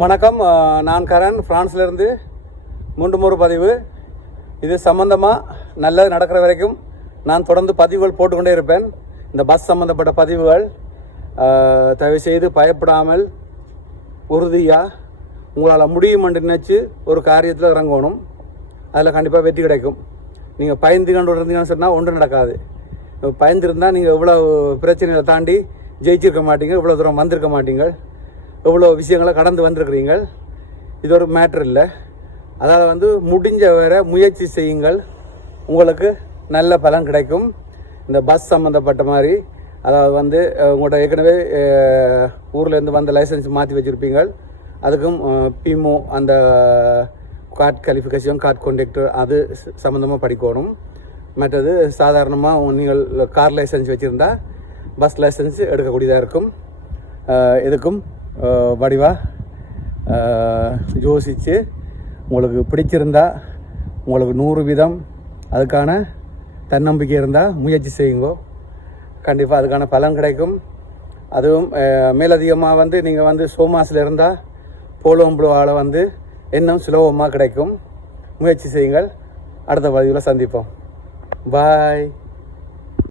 வணக்கம், நான் கரண், ஃப்ரான்ஸ்லேருந்து மீண்டும் ஒரு பதிவு. இது சம்பந்தமாக நல்லது நடக்கிற வரைக்கும் நான் தொடர்ந்து பதிவுகள் போட்டுக்கொண்டே இருப்பேன். இந்த பஸ் சம்மந்தப்பட்ட பதிவுகள் தயவு செய்து பயப்படாமல் உறுதியாக உங்களால் முடியும் என்று நினச்சி ஒரு காரியத்தில் இறங்கணும். அதில் கண்டிப்பாக வெற்றி கிடைக்கும். நீங்கள் பயந்து கண்டு இருந்தீங்கன்னு சொன்னால் ஒன்றும் நடக்காது. பயந்துருந்தால் நீங்கள் இவ்வளோ பிரச்சனைகளை தாண்டி ஜெயிச்சிருக்க மாட்டீங்க, இவ்வளோ தூரம் வந்திருக்க மாட்டீங்க, எவ்வளோ விஷயங்களை கடந்து வந்திருக்கிறீங்க. இது ஒரு மேட்ரு இல்லை. அதாவது முடிஞ்ச வரை முயற்சி செய்யுங்கள், உங்களுக்கு நல்ல பலன் கிடைக்கும். இந்த பஸ் சம்மந்தப்பட்ட மாதிரி, அதாவது உங்கள்கிட்ட ஏற்கனவே ஊர்லேருந்து வந்த லைசன்ஸ் மாற்றி வச்சுருப்பீங்க. அதுக்கும் பிமோ அந்த கார்ட் குவாலிஃபிகேஷன், கார்ட் கண்டக்டர் அது சம்மந்தமாக படிக்கணும். மற்றது சாதாரணமாக நீங்கள் கார் லைசன்ஸ் வச்சுருந்தா பஸ் லைசன்ஸ் எடுக்கக்கூடியதாக இருக்கும். இதுக்கும் வடிவாக யோசித்து உங்களுக்கு பிடிச்சிருந்தா, உங்களுக்கு 100% அதுக்கான தன்னம்பிக்கை இருந்தால் முயற்சி செய்யுங்க. கண்டிப்பாக அதுக்கான பலன் கிடைக்கும். அதுவும் மேலதிகமாக நீங்கள் சோமாஸில் இருந்தால் போலோம்புழுவால் இன்னும் சுலபமாக கிடைக்கும். முயற்சி செய்யுங்கள். அடுத்த பதிவில் சந்திப்போம். பாய்.